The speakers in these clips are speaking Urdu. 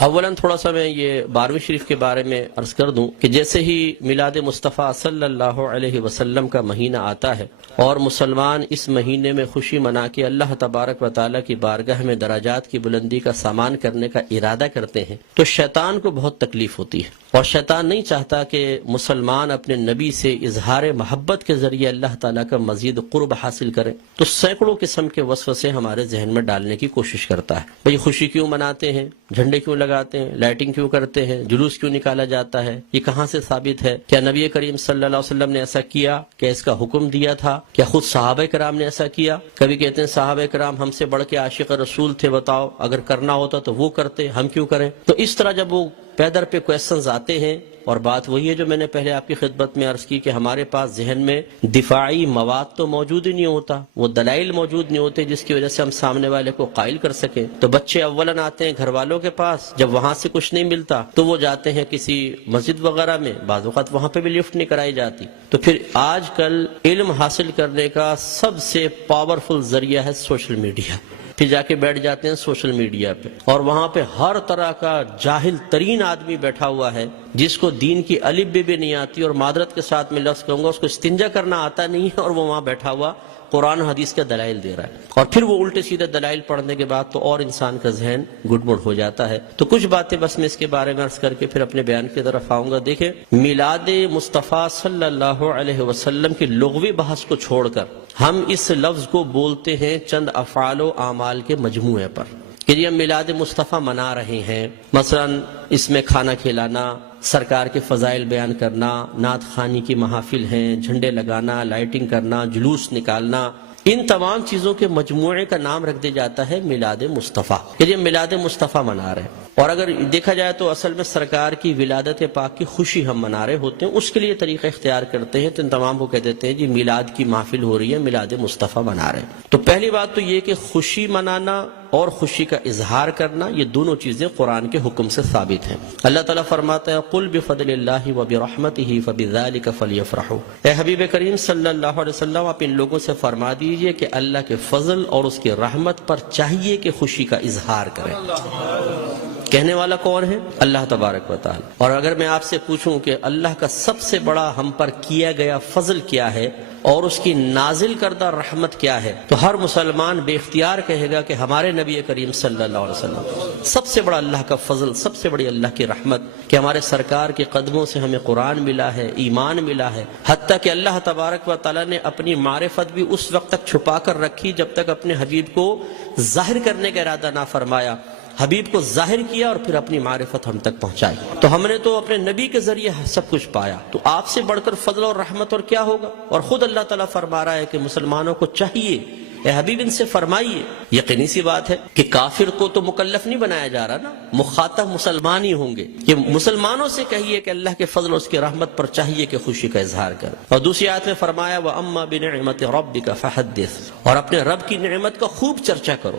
اولاً تھوڑا سا میں یہ 12ویں شریف کے بارے میں عرض کر دوں کہ جیسے ہی میلاد مصطفیٰ صلی اللہ علیہ وسلم کا مہینہ آتا ہے اور مسلمان اس مہینے میں خوشی منا کے اللہ تبارک و تعالیٰ کی بارگاہ میں درجات کی بلندی کا سامان کرنے کا ارادہ کرتے ہیں تو شیطان کو بہت تکلیف ہوتی ہے، اور شیطان نہیں چاہتا کہ مسلمان اپنے نبی سے اظہار محبت کے ذریعے اللہ تعالیٰ کا مزید قرب حاصل کریں، تو سینکڑوں قسم کے وسوسے ہمارے ذہن میں ڈالنے کی کوشش کرتا ہے۔ بھئی خوشی کیوں مناتے ہیں، جھنڈے کیوں لگاتے ہیں، لائٹنگ کیوں کرتے ہیں، جلوس کیوں نکالا جاتا ہے، یہ کہاں سے ثابت ہے؟ کیا نبی کریم صلی اللہ علیہ وسلم نے ایسا کیا؟ کیا اس کا حکم دیا تھا؟ کیا خود صحابہ کرام نے ایسا کیا؟ کبھی کہتے ہیں صحابہ کرام ہم سے بڑھ کے عاشق رسول تھے، بتاؤ اگر کرنا ہوتا تو وہ کرتے، ہم کیوں کریں؟ تو اس طرح جب وہ پیدر پہ کویسچنز آتے ہیں، اور بات وہی ہے جو میں نے پہلے آپ کی خدمت میں عرض کی کہ ہمارے پاس ذہن میں دفاعی مواد تو موجود ہی نہیں ہوتا، وہ دلائل موجود نہیں ہوتے جس کی وجہ سے ہم سامنے والے کو قائل کر سکیں، تو بچے اولاً آتے ہیں گھر والوں کے پاس، جب وہاں سے کچھ نہیں ملتا تو وہ جاتے ہیں کسی مسجد وغیرہ میں، بعض اوقات وہاں پہ بھی لفٹ نہیں کرائی جاتی۔ تو پھر آج کل علم حاصل کرنے کا سب سے پاورفل ذریعہ ہے سوشل میڈیا، پھر جا کے بیٹھ جاتے ہیں سوشل میڈیا پہ، اور وہاں پہ ہر طرح کا جاہل ترین آدمی بیٹھا ہوا ہے جس کو دین کی الف بھی نہیں آتی، اور معذرت کے ساتھ میں لفظ کہوں گا اس کو استنجا کرنا آتا نہیں ہے، اور وہ وہاں بیٹھا ہوا قرآن حدیث کا دلائل دے رہا ہے، اور پھر وہ الٹے سیدھے دلائل پڑھنے کے بعد تو اور انسان کا ذہن گڑبڑ ہو جاتا ہے۔ تو کچھ باتیں بس میں اس کے بارے میں عرض کر کے پھر اپنے بیان کی طرف آؤں گا۔ دیکھیں، میلاد مصطفیٰ صلی اللہ علیہ وسلم کی لغوی بحث کو چھوڑ کر ہم اس لفظ کو بولتے ہیں چند افعال و اعمال کے مجموعے پر کہ یہ ہم میلاد مصطفیٰ منا رہے ہیں، مثلا اس میں کھانا کھلانا، سرکار کے فضائل بیان کرنا، نعت خوانی کی محافل ہیں، جھنڈے لگانا، لائٹنگ کرنا، جلوس نکالنا، ان تمام چیزوں کے مجموعے کا نام رکھ دیا جاتا ہے میلاد مصطفیٰ، کہ یہ میلاد مصطفیٰ منا رہے ہیں۔ اور اگر دیکھا جائے تو اصل میں سرکار کی ولادت پاک کی خوشی ہم منا رہے ہوتے ہیں، اس کے لیے طریقہ اختیار کرتے ہیں تو ان تمام کو کہہ دیتے ہیں جی میلاد کی محفل ہو رہی ہے، میلاد مصطفیٰ منا رہے ہیں۔ تو پہلی بات تو یہ کہ خوشی منانا اور خوشی کا اظہار کرنا، یہ دونوں چیزیں قرآن کے حکم سے ثابت ہیں۔ اللہ تعالیٰ فرماتا ہے قل بفضل اللہ وبرحمتہ فبذلک فلیفرحوا، اے حبیب کریم صلی اللہ علیہ وسلم آپ ان لوگوں سے فرما دیجئے کہ اللہ کے فضل اور اس کی رحمت پر چاہیے کہ خوشی کا اظہار کریں۔ کہنے والا کون ہے؟ اللہ تبارک و تعالی۔ اور اگر میں آپ سے پوچھوں کہ اللہ کا سب سے بڑا ہم پر کیا گیا فضل کیا ہے اور اس کی نازل کردہ رحمت کیا ہے، تو ہر مسلمان بے اختیار کہے گا کہ ہمارے نبی کریم صلی اللہ علیہ وسلم سب سے بڑا اللہ کا فضل، سب سے بڑی اللہ کی رحمت کہ ہمارے سرکار کے قدموں سے ہمیں قرآن ملا ہے، ایمان ملا ہے، حتیٰ کہ اللہ تبارک و تعالیٰ نے اپنی معرفت بھی اس وقت تک چھپا کر رکھی جب تک اپنے حبیب کو ظاہر کرنے کا ارادہ نہ فرمایا۔ حبیب کو ظاہر کیا اور پھر اپنی معرفت ہم تک پہنچائی، تو ہم نے تو اپنے نبی کے ذریعے سب کچھ پایا، تو آپ سے بڑھ کر فضل اور رحمت اور کیا ہوگا؟ اور خود اللہ تعالیٰ فرما رہا ہے کہ مسلمانوں کو چاہیے، اے حبیب ان سے فرمائیے، یقینی سی بات ہے کہ کافر کو تو مکلف نہیں بنایا جا رہا نا، مخاطب مسلمان ہی ہوں گے، کہ مسلمانوں سے کہیے کہ اللہ کے فضل اور اس کی رحمت پر چاہیے کہ خوشی کا اظہار کریں۔ اور دوسری آیت میں فرمایا وَأَمَّا بِنِعْمَةِ رَبِّكَ فَحَدِّثْ، اور اپنے رب کی نعمت کا خوب چرچا کرو۔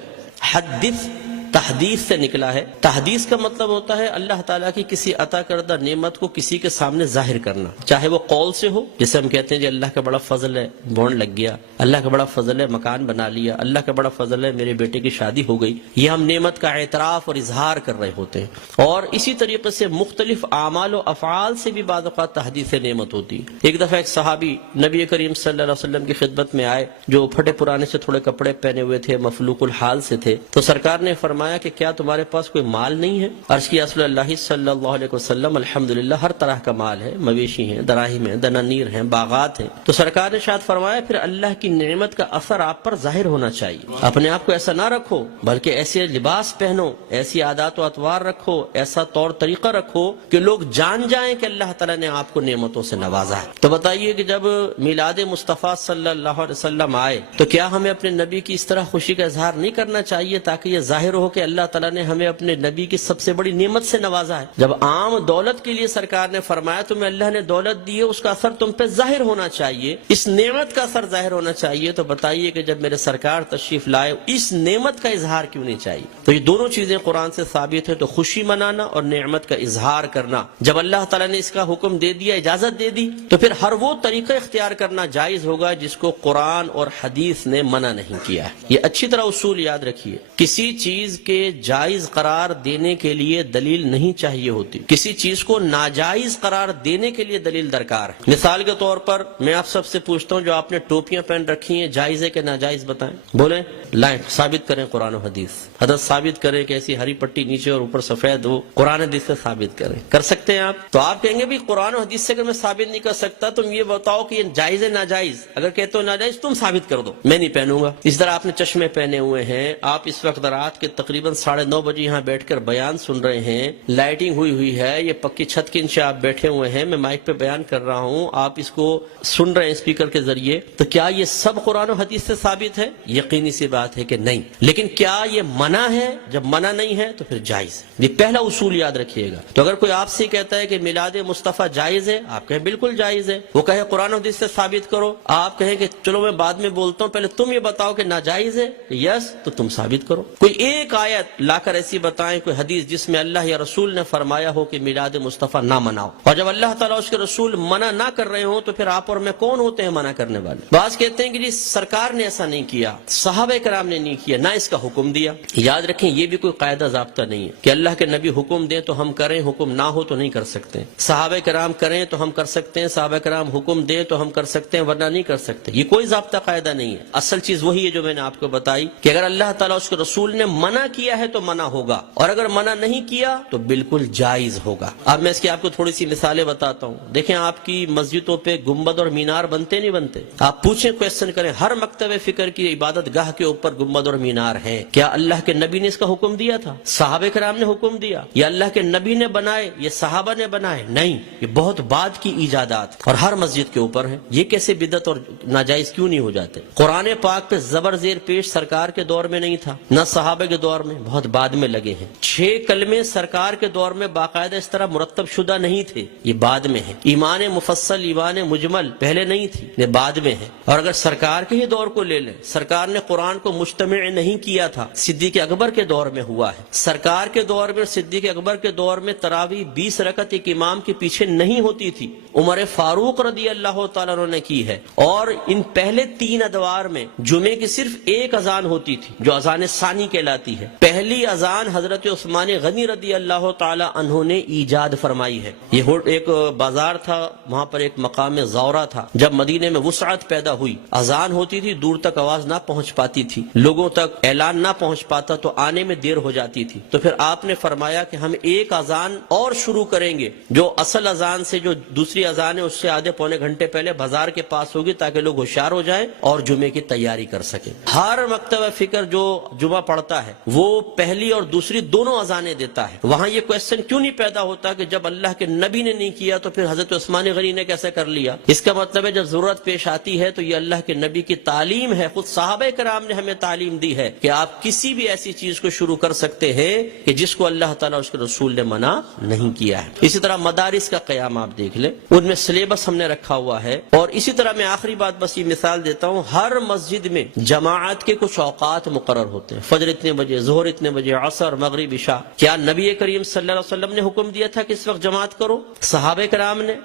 حدث تحدیث سے نکلا ہے، تحدیث کا مطلب ہوتا ہے اللہ تعالیٰ کی کسی عطا کردہ نعمت کو کسی کے سامنے ظاہر کرنا، چاہے وہ قول سے ہو، جسے ہم کہتے ہیں جی اللہ کا بڑا فضل ہے بونڈ لگ گیا، اللہ کا بڑا فضل ہے مکان بنا لیا، اللہ کا بڑا فضل ہے میرے بیٹے کی شادی ہو گئی، یہ ہم نعمت کا اعتراف اور اظہار کر رہے ہوتے ہیں۔ اور اسی طریقے سے مختلف اعمال و افعال سے بھی بعض اوقات تحدیث نعمت ہوتی ہے۔ ایک دفعہ ایک صحابی نبی کریم صلی اللہ علیہ وسلم کی خدمت میں آئے جو پھٹے پرانے سے تھوڑے کپڑے پہنے ہوئے تھے، مفلوق الحال سے تھے، تو سرکار نے فرمایا کہ کیا تمہارے پاس کوئی مال نہیں ہے؟ عرض کیا رسول اللہ صلی اللہ علیہ وسلم الحمدللہ ہر طرح کا مال ہے، مویشی ہیں، دراہم ہیں، دنانیر ہیں، باغات ہیں۔ تو سرکار نے شاید فرمایا پھر اللہ کی نعمت کا اثر آپ پر ظاہر ہونا چاہیے، اپنے آپ کو ایسا نہ رکھو بلکہ ایسے لباس پہنو، ایسی عادات و اطوار رکھو، ایسا طور طریقہ رکھو کہ لوگ جان جائیں کہ اللہ تعالیٰ نے آپ کو نعمتوں سے نوازا ہے۔ تو بتائیے کہ جب میلاد مصطفیٰ صلی اللہ علیہ وسلم آئے تو کیا ہمیں اپنے نبی کی اس طرح خوشی کا اظہار نہیں کرنا چاہیے تاکہ یہ ظاہر ہو کہ اللہ تعالیٰ نے ہمیں اپنے نبی کی سب سے بڑی نعمت سے نوازا ہے؟ جب عام دولت کے لیے سرکار نے فرمایا تمہیں اللہ نے دولت دی ہے، اس کا اثر تم پہ ظاہر ہونا چاہیے، اس نعمت کا اثر ظاہر ہونا چاہیے، تو بتائیے کہ جب میرے سرکار تشریف لائے اس نعمت کا اظہار کیوں نہیں چاہیے؟ تو یہ دونوں چیزیں قرآن سے ثابت ہے، تو خوشی منانا اور نعمت کا اظہار کرنا، جب اللہ تعالیٰ نے اس کا حکم دے دیا، اجازت دے دی، تو پھر ہر وہ طریقہ اختیار کرنا جائز ہوگا جس کو قرآن اور حدیث نے منع نہیں کیا ہے۔ یہ اچھی طرح اصول یاد رکھیے، کسی چیز کے جائز قرار دینے کے لیے دلیل نہیں چاہیے ہوتی، کسی چیز کو ناجائز قرار دینے کے لیے دلیل درکار ہے۔ مثال کے طور پر میں آپ سب سے پوچھتا ہوں، جو آپ نے ٹوپیاں پہن رکھی ہیں جائز ہے کہ ناجائز بتائیں؟ بولیں، لائیں، ثابت کریں قرآن و حدیث۔ حضرت ثابت کریں کہ ایسی ہری پٹی نیچے اور اوپر سفید ہو، قرآن حدیث سے ثابت کریں۔ کر سکتے ہیں آپ؟ تو آپ کہیں گے بھی قرآن و حدیث سے اگر میں ثابت نہیں کر سکتا تم یہ بتاؤ کہ یہ جائز ہے ناجائز؟ اگر کہتے ہو ناجائز تم ثابت کر دو، میں نہیں پہنوں گا۔ اس طرح آپ نے چشمے پہنے ہوئے ہیں، آپ اس وقت رات کے تقریباً 9:30 بجے یہاں بیٹھ کر بیان سن رہے ہیں، لائٹنگ ہوئی ہے، یہ پکی چھت کے نیچے آپ بیٹھے ہوئے ہیں، میں مائک پہ بیان کر رہا ہوں، آپ اس کو سن رہے ہیں اسپیکر کے ذریعے، تو کیا یہ سب قرآن و حدیث سے ثابت ہے؟ یقینی سی بات ہے کہ نہیں۔ لیکن کیا یہ منع ہے؟ جب منع نہیں ہے تو پھر جائز ہے۔ یہ پہلا اصول یاد رکھیے گا۔ تو اگر کوئی آپ سے کہتا ہے کہ میلاد مصطفیٰ جائز ہے، آپ کہیں بالکل جائز ہے، وہ کہے قرآن و حدیث سے ثابت کرو، آپ کہیں کہ چلو میں بعد میں بولتا ہوں، پہلے تم یہ بتاؤ کہ ناجائز ہے، یس تو تم ثابت کرو۔ کوئی ایک آیت لا کر ایسی بتائیں، کوئی حدیث جس میں اللہ یا رسول نے فرمایا ہو کہ میلاد مصطفیٰ نہ مناؤ، اور جب اللہ تعالیٰ اس کے رسول منع نہ کر رہے ہوں تو پھر آپ اور میں کون ہوتے ہیں منع کرنے والے؟ بعض کہتے ہیں کہ جی سرکار نے ایسا نہیں کیا، صحابہ کرام نے نہیں کیا، نہ اس کا حکم دیا۔ یاد رکھیں یہ بھی کوئی قاعدہ ضابطہ نہیں ہے کہ اللہ کے نبی حکم دیں تو ہم کریں، حکم نہ ہو تو نہیں کر سکتے۔ صحابہ کرام کریں تو ہم کر سکتے ہیں، صحابہ کرام حکم دیں تو ہم کر سکتے ہیں، ورنہ نہیں کر سکتے۔ یہ کوئی ضابطہ قاعدہ نہیں ہے۔ اصل چیز وہی ہے جو میں نے آپ کو بتائی کہ اگر اللہ تعالیٰ اس کے رسول نے منع کیا ہے تو منع ہوگا، اور اگر منع نہیں کیا تو بالکل جائز ہوگا۔ اب میں اس کی آپ کو تھوڑی سی مثالیں بتاتا ہوں۔ دیکھیں آپ کی مسجدوں پہ گنبد اور مینار بنتے نہیں بنتے؟ آپ پوچھیں، کویسچن کریں، ہر مکتب فکر کی عبادت گاہ کے اوپر گنبد اور مینار ہیں، کیا اللہ کے نبی نے اس کا حکم دیا تھا؟ صحابہ کرام نے حکم دیا؟ یا اللہ کے نبی نے بنائے، یہ صحابہ نے بنائے؟ نہیں، یہ بہت بعد کی ایجادات اور ہر مسجد کے اوپر ہیں۔ یہ کیسے بدعت اور ناجائز کیوں نہیں ہو جاتے؟ قرآن پاک پہ زبر زیر پیش سرکار کے دور میں نہیں تھا، نہ صحابہ کے دور میں، بہت بعد میں لگے ہیں۔ 6 کلمے سرکار کے دور میں باقاعدہ اس طرح مرتب شدہ نہیں تھے، یہ بعد میں ہے۔ ایمان مفصل، ایمان مجمل پہلے نہیں تھی، یہ بعد میں ہے۔ اور اگر سرکار کے ہی دور کو لے لیں، سرکار نے قرآن کو مجتمع نہیں کیا تھا، صدیق اکبر کے دور میں ہوا ہے۔ سرکار کے دور میں، صدیق اکبر کے دور میں تراویح 20 رکعت ایک امام کے پیچھے نہیں ہوتی تھی، عمر فاروق رضی اللہ تعالیٰ عنہ نے کی ہے۔ اور ان پہلے 3 ادوار میں جمعے کی صرف ایک اذان ہوتی تھی جو اذان ثانی کہلاتی ہے۔ پہلی اذان حضرت عثمان غنی رضی اللہ تعالیٰ عنہ نے ایجاد فرمائی ہے۔ یہ ایک بازار تھا، وہاں پر ایک مقام زورہ تھا، جب مدینے میں وسعت پیدا ہوئی، اذان ہوتی تھی، دور تک آواز نہ پہنچ پاتی تھی، لوگوں تک اعلان نہ پہنچ پاتا تو آنے میں دیر ہو جاتی تھی، تو پھر آپ نے فرمایا کہ ہم ایک اذان اور شروع کریں گے جو اصل اذان سے، جو دوسری اذان ہے اس سے آدھے پونے گھنٹے پہلے بازار کے پاس ہوگی، تاکہ لوگ ہوشیار ہو جائیں اور جمعے کی تیاری کر سکیں۔ ہر مکتبہ فکر جو جمعہ پڑھتا ہے وہ پہلی اور دوسری دونوں اذانیں دیتا ہے۔ وہاں یہ کویسچن کیوں نہیں پیدا ہوتا کہ جب اللہ کے نبی نے نہیں کیا تو پھر حضرت عثمان غنی نے کیسے کر لیا؟ اس کا مطلب ہے جب ضرورت پیش آتی ہے تو یہ اللہ کے نبی کی تعلیم ہے، خود صحابہ کرام نے ہمیں تعلیم دی ہے کہ آپ کسی بھی ایسی چیز کو شروع کر سکتے ہیں کہ جس کو اللہ تعالیٰ اس کے رسول نے منع نہیں کیا ہے۔ اسی طرح مدارس کا قیام آپ دیکھ لیں، ان میں سلیبس ہم نے رکھا ہوا ہے۔ اور اسی طرح میں آخری بات بس یہ مثال دیتا ہوں، ہر مسجد میں جماعت کے کچھ اوقات مقرر ہوتے ہیں، فجر اتنے بجے، ظہر اتنے بجے، عصر، مغرب، عشاء۔ کیا نبی کریم صلی اللہ علیہ وسلم نے حکم دیا تھا کہ اس وقت جماعت کرو؟ صحابہ کرام نے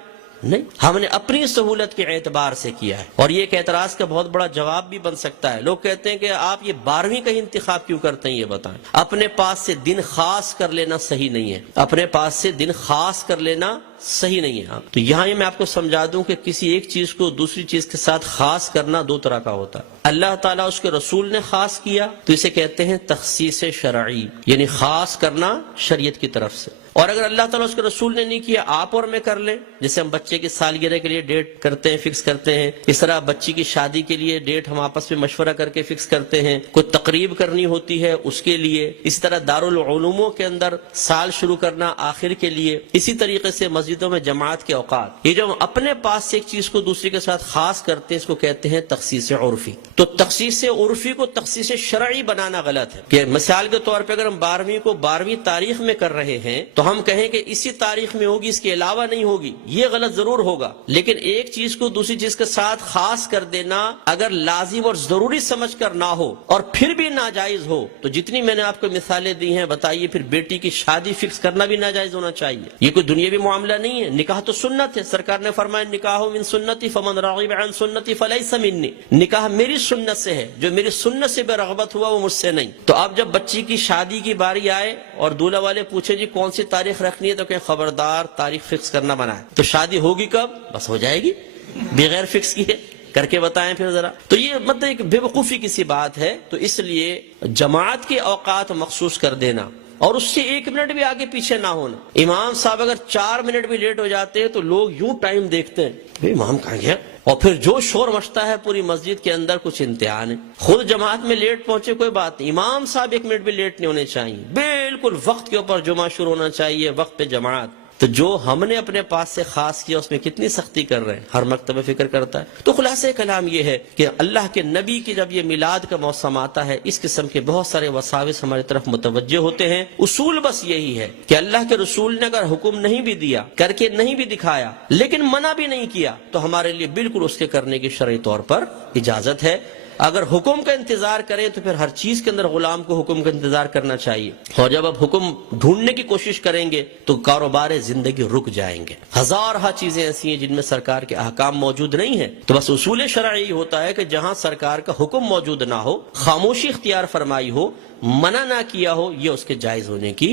نہیں، ہم نے اپنی سہولت کے اعتبار سے کیا ہے۔ اور یہ ایک اعتراض کا بہت بڑا جواب بھی بن سکتا ہے۔ لوگ کہتے ہیں کہ آپ یہ 12ویں کا انتخاب کیوں کرتے ہیں، یہ بتائیں۔ اپنے پاس سے دن خاص کر لینا صحیح نہیں ہے، اپنے پاس سے دن خاص کر لینا صحیح نہیں ہے۔ تو یہاں یہ میں آپ کو سمجھا دوں کہ کسی ایک چیز کو دوسری چیز کے ساتھ خاص کرنا 2 طرح کا ہوتا ہے۔ اللہ تعالیٰ اس کے رسول نے خاص کیا تو اسے کہتے ہیں تخصیص شرعی، یعنی خاص کرنا شریعت کی طرف سے۔ اور اگر اللہ تعالیٰ اس کے رسول نے نہیں کیا، آپ اور میں کر لیں، جیسے ہم بچے کی سالگرہ کے لیے ڈیٹ کرتے ہیں، فکس کرتے ہیں، اس طرح بچی کی شادی کے لیے ڈیٹ ہم آپس میں مشورہ کر کے فکس کرتے ہیں، کوئی تقریب کرنی ہوتی ہے اس کے لیے، اسی طرح دارالعلوموں کے اندر سال شروع کرنا آخر کے لیے، اسی طریقے سے مسجدوں میں جماعت کے اوقات۔ یہ جو ہم اپنے پاس سے ایک چیز کو دوسری کے ساتھ خاص کرتے ہیں، اس کو کہتے ہیں تخصیص عرفی۔ تو تخصیص عرفی کو تخصیص شرعی بنانا غلط ہے کہ مثال کے طور پہ اگر ہم 12ویں کو 12ویں تاریخ میں کر رہے ہیں تو ہم کہیں کہ اسی تاریخ میں ہوگی، اس کے علاوہ نہیں ہوگی، یہ غلط ضرور ہوگا۔ لیکن ایک چیز کو دوسری چیز کے ساتھ خاص کر دینا اگر لازم اور ضروری سمجھ کر نہ ہو اور پھر بھی ناجائز ہو، تو جتنی میں نے آپ کو مثالیں دی ہیں، بتائیے پھر بیٹی کی شادی فکس کرنا بھی ناجائز ہونا چاہیے۔ یہ کوئی دنیاوی معاملہ نہیں ہے، نکاح تو سنت ہے. سرکار نے فرمایا نکاح من سنتی فمن رغب عن سنتی فلیس منی، نکاح میری سنت سے ہے، جو میری سنت سے بے رغبت ہوا وہ مجھ سے نہیں. تو اب جب بچی کی شادی کی باری آئے اور دولہا والے پوچھے جی کون سی تاریخ رکھنی ہے، تو کہ خبردار تاریخ فکس کرنا منع ہے. تو شادی ہوگی کب؟ بس ہو جائے گی بغیر فکس کیے، کر کے بتائیں پھر ذرا. تو یہ مطلب ایک بے وقوفی کی سی بات ہے. تو اس لیے جماعت کے اوقات مخصوص کر دینا اور اس سے 1 منٹ بھی آگے پیچھے نہ ہونا. امام صاحب اگر 4 منٹ بھی لیٹ ہو جاتے ہیں تو لوگ یوں ٹائم دیکھتے ہیں امام کہاں گیا، اور پھر جو شور مچتا ہے پوری مسجد کے اندر کچھ امتحان ہے. خود جماعت میں لیٹ پہنچے کوئی بات نہیں، امام صاحب 1 منٹ بھی لیٹ نہیں ہونے چاہیے، بالکل وقت کے اوپر جمعہ شروع ہونا چاہیے، وقت پہ جماعت. تو جو ہم نے اپنے پاس سے خاص کیا اس میں کتنی سختی کر رہے ہیں، ہر مکتبہ فکر کرتا ہے. تو خلاصہ کلام یہ ہے کہ اللہ کے نبی کی جب یہ میلاد کا موسم آتا ہے، اس قسم کے بہت سارے وساوس ہماری طرف متوجہ ہوتے ہیں. اصول بس یہی ہے کہ اللہ کے رسول نے اگر حکم نہیں بھی دیا، کر کے نہیں بھی دکھایا، لیکن منع بھی نہیں کیا، تو ہمارے لیے بالکل اس کے کرنے کی شرعی طور پر اجازت ہے. اگر حکم کا انتظار کریں تو پھر ہر چیز کے اندر غلام کو حکم کا انتظار کرنا چاہیے، اور جب اب حکم ڈھونڈنے کی کوشش کریں گے تو کاروبار زندگی رک جائیں گے. ہزارہ چیزیں ایسی ہیں جن میں سرکار کے احکام موجود نہیں ہیں. تو بس اصول شرعی ہوتا ہے کہ جہاں سرکار کا حکم موجود نہ ہو، خاموشی اختیار فرمائی ہو، منع نہ کیا ہو، یہ اس کے جائز ہونے کی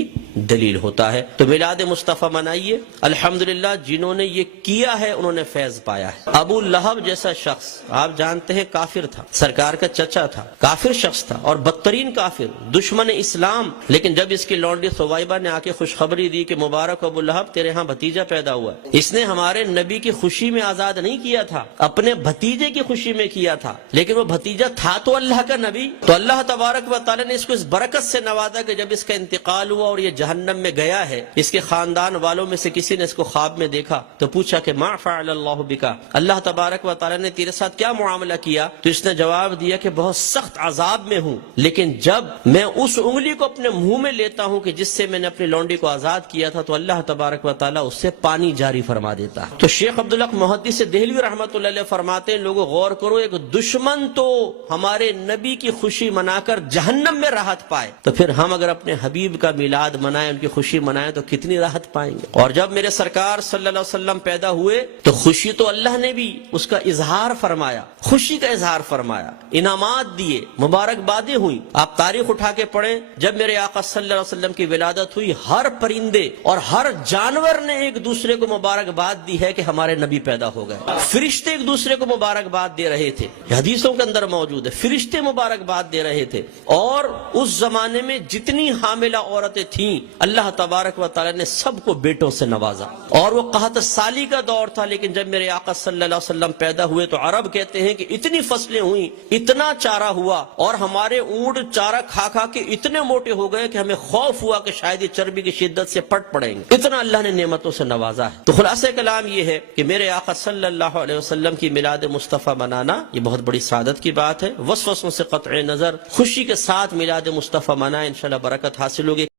دلیل ہوتا ہے. تو میلاد مصطفیٰ منائیے. الحمدللہ جنہوں نے یہ کیا ہے انہوں نے فیض پایا ہے. ابو لہب جیسا شخص آپ جانتے ہیں کافر تھا، سرکار کا چچا تھا، کافر شخص تھا اور بدترین کافر، دشمن اسلام. لیکن جب اس کی لونڈی ثویبہ نے آ کے خوشخبری دی کہ مبارک ابو لہب تیرے ہاں بھتیجا پیدا ہوا ہے، اس نے ہمارے نبی کی خوشی میں آزاد نہیں کیا تھا، اپنے بھتیجے کی خوشی میں کیا تھا. لیکن وہ بھتیجا تھا تو اللہ کا نبی. تو اللہ تبارک و تعالی نے اس کو اس برکت سے نوازا کہ جب اس کا انتقال ہوا اور یہ جہنم میں گیا ہے، اس کے خاندان والوں میں سے کسی نے اس کو خواب میں دیکھا تو پوچھا کہ ما فعل اللہ بکا، اللہ تبارک و تعالی نے تیرے ساتھ کیا معاملہ کیا؟ تو اس نے جواب دیا کہ بہت سخت عذاب میں ہوں، لیکن جب میں اس انگلی کو اپنے منہ میں لیتا ہوں کہ جس سے میں نے اپنی لونڈی کو آزاد کیا تھا، تو اللہ تبارک و تعالی اس سے پانی جاری فرما دیتا ہے. تو شیخ عبدالحق محدث دہلوی رحمۃ اللہ علیہ فرماتے ہیں لوگوں غور کرو، ایک دشمن تو ہمارے نبی کی خوشی منا کر جہنم میں راحت پائے، تو پھر ہم اگر اپنے حبیب کا میلاد منائیں، ان کی خوشی منائیں تو کتنی راحت پائیں گے. اور جب میرے سرکار صلی اللہ علیہ وسلم پیدا ہوئے تو خوشی تو اللہ نے بھی اس کا اظہار فرمایا، خوشی کا اظہار فرمایا، انعامات دیے، مبارکبادیں ہوئی. آپ تاریخ اٹھا کے پڑھیں، جب میرے آقا صلی اللہ علیہ وسلم کی ولادت ہوئی، ہر پرندے اور ہر جانور نے ایک دوسرے کو مبارکباد دی ہے کہ ہمارے نبی پیدا ہو گئے. فرشتے ایک دوسرے کو مبارکباد دے رہے تھے، حدیثوں کے اندر موجود ہے، فرشتے مبارکباد دے رہے تھے. اور اس زمانے میں جتنی حاملہ عورتیں تھیں اللہ تبارک و تعالی نے سب کو بیٹوں سے نوازا. اور وہ قحط سالی کا دور تھا، لیکن جب میرے آقا صلی اللہ علیہ وسلم پیدا ہوئے تو عرب کہتے ہیں کہ اتنی فصلیں ہوئیں، اتنا چارہ ہوا، اور ہمارے اونٹ چارہ کھا کھا کے اتنے موٹے ہو گئے کہ ہمیں خوف ہوا کہ شاید یہ چربی کی شدت سے پٹ پڑیں گے. اتنا اللہ نے نعمتوں سے نوازا ہے. تو خلاصہ کلام یہ ہے کہ میرے آقا صلی اللہ علیہ وسلم کی میلاد مصطفیٰ منانا یہ بہت بڑی سعادت کی بات ہے. وسوسوں سے قطع نظر خوشی کے ساتھ میلاد مصطفیٰ منائیں، انشاءاللہ برکت حاصل ہوگی.